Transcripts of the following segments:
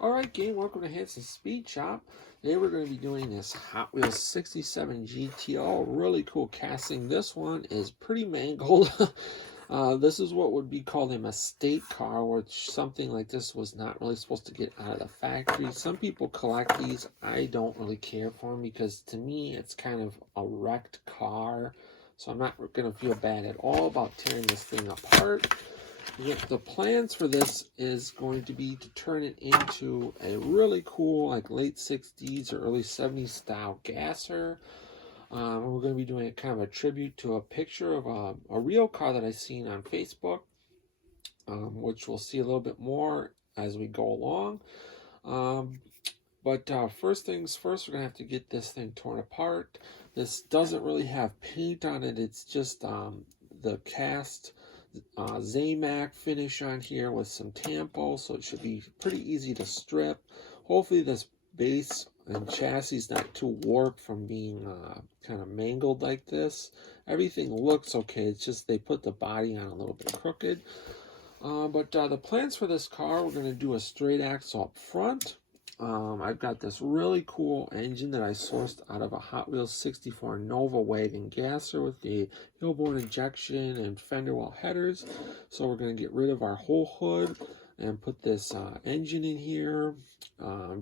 Alright gang, welcome to Hansens Speed Shop. Today we're going to be doing this Hot Wheels 67 GTO. Really cool casting. This one is pretty mangled. This is what would be called a mistake car, which something like this was not really supposed to get out of the factory. Some people collect these. I don't really care for them because to me it's kind of a wrecked car. So I'm not going to feel bad at all about tearing this thing apart. The plans for this is going to be to turn it into a really cool, like late 60s or early 70s style gasser. We're going to be doing kind of a tribute to a picture of a real car that I seen on Facebook, which we'll see a little bit more as we go along. But first things first, we're going to have to get this thing torn apart. This doesn't really have paint on it. It's just the cast Zamac finish on here with some tampo, so it should be pretty easy to strip. Hopefully this base and chassis is not too warped from being kind of mangled like this. Everything looks okay, it's just they put the body on a little bit crooked. But the plans for this car, we're going to do a straight axle up front. I've got this really cool engine that I sourced out of a Hot Wheels 64 Nova wagon gasser with the Hillborn injection and fender well headers. So we're going to get rid of our whole hood and put this engine in here.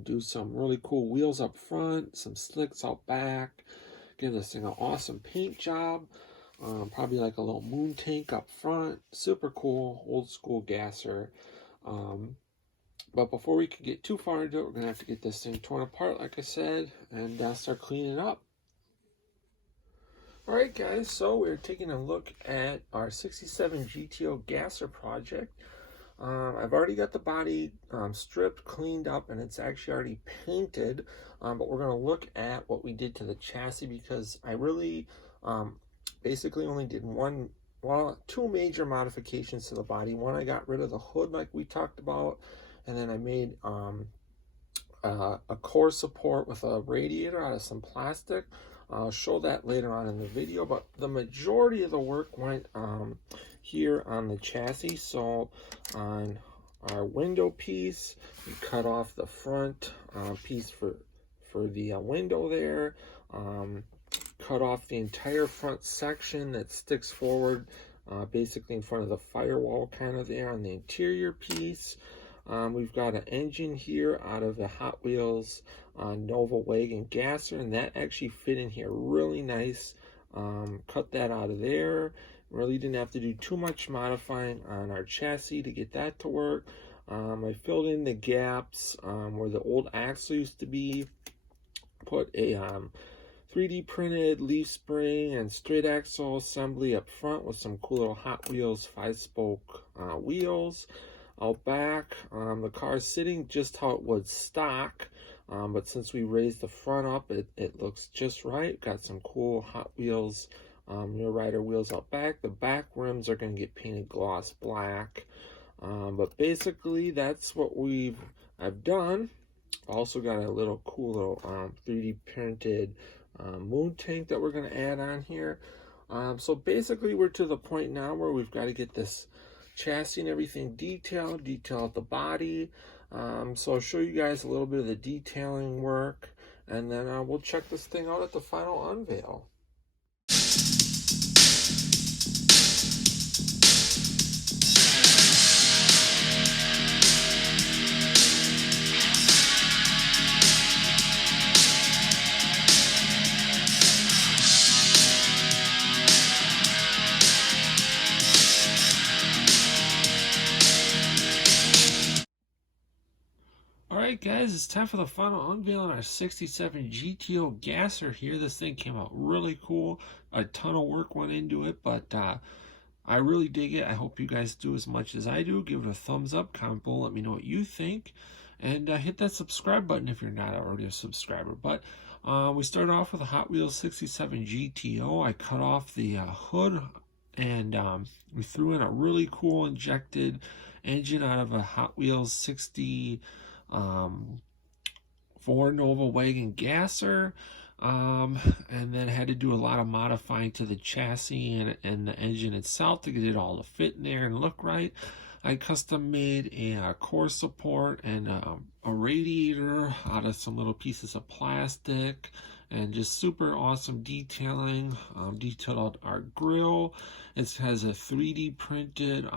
Do some really cool wheels up front, some slicks out back. Give this thing an awesome paint job. Probably like a little moon tank up front. Super cool, old school gasser. But before we can get too far into it, we're going to have to get this thing torn apart, like I said, and start cleaning it up. Alright guys, so we're taking a look at our 67 GTO gasser project. I've already got the body stripped, cleaned up, and it's actually already painted. But we're going to look at what we did to the chassis because I really basically only did two major modifications to the body. One, I got rid of the hood like we talked about. And then I made a core support with a radiator out of some plastic. I'll show that later on in the video, but the majority of the work went here on the chassis. So on our window piece, we cut off the front piece for the window there. Cut off the entire front section that sticks forward, basically in front of the firewall kind of there on the interior piece. We've got an engine here out of the Hot Wheels Nova wagon gasser, and that actually fit in here really nice. Cut that out of there. Really didn't have to do too much modifying on our chassis to get that to work. I filled in the gaps where the old axle used to be. Put a 3D printed leaf spring and straight axle assembly up front with some cool little Hot Wheels 5-spoke wheels. Out back, the car is sitting just how it would stock, but since we raised the front up, it looks just right. Got some cool Hot Wheels rear rider wheels out back. The back rims are going to get painted gloss black, but basically that's what I've done. Also got a little cool little 3D printed moon tank that we're going to add on here. So basically we're to the point now where we've got to get this chassis and everything detail out the body. So I'll show you guys a little bit of the detailing work, and then we'll check this thing out at the final unveil. Alright guys, it's time for the final unveil on our 67 GTO gasser here. This thing came out really cool. A ton of work went into it, but I really dig it. I hope you guys do as much as I do. Give it a thumbs up, comment below, let me know what you think. And hit that subscribe button if you're not already a subscriber. But we started off with a Hot Wheels 67 GTO. I cut off the hood and we threw in a really cool injected engine out of a Hot Wheels 64 Nova wagon gasser, and then had to do a lot of modifying to the chassis and the engine itself to get it all to fit in there and look right. I custom made a core support and a radiator out of some little pieces of plastic, and just super awesome detailing. Detailed out our grill. It has a 3D printed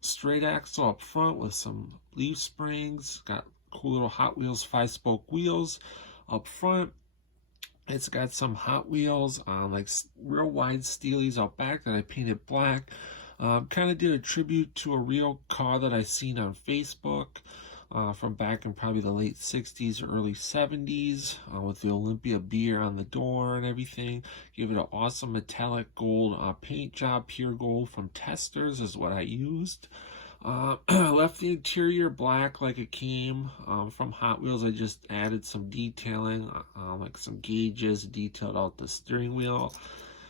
straight axle up front with some leaf springs. Got cool little Hot Wheels 5-spoke wheels up front. It's got some Hot Wheels, like real wide steelies out back that I painted black. Kind of did a tribute to a real car that I seen on Facebook from back in probably the late 60s or early 70s with the Olympia beer on the door and everything. Give it an awesome metallic gold paint job. Pure gold from Testers is what I used. Left the interior black like it came from Hot Wheels. I just added some detailing, like some gauges, detailed out the steering wheel,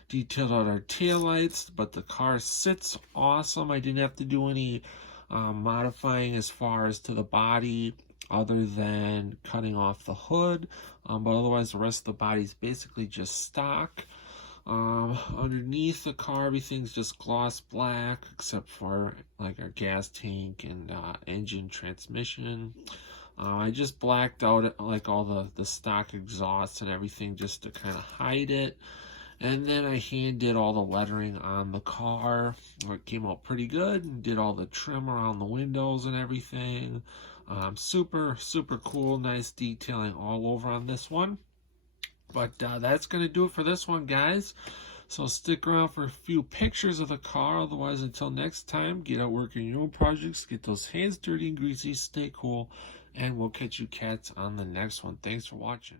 detailed out our taillights, but the car sits awesome. I didn't have to do any modifying as far as to the body other than cutting off the hood, but otherwise the rest of the body is basically just stock. Underneath the car, everything's just gloss black except for like our gas tank and engine transmission. I just blacked out like all the stock exhausts and everything just to kind of hide it. And then I hand did all the lettering on the car. It came out pretty good, and did all the trim around the windows and everything. Super cool, nice detailing all over on this one. But that's going to do it for this one, guys. So stick around for a few pictures of the car. Otherwise, until next time, get out working your own projects. Get those hands dirty and greasy. Stay cool. And we'll catch you cats on the next one. Thanks for watching.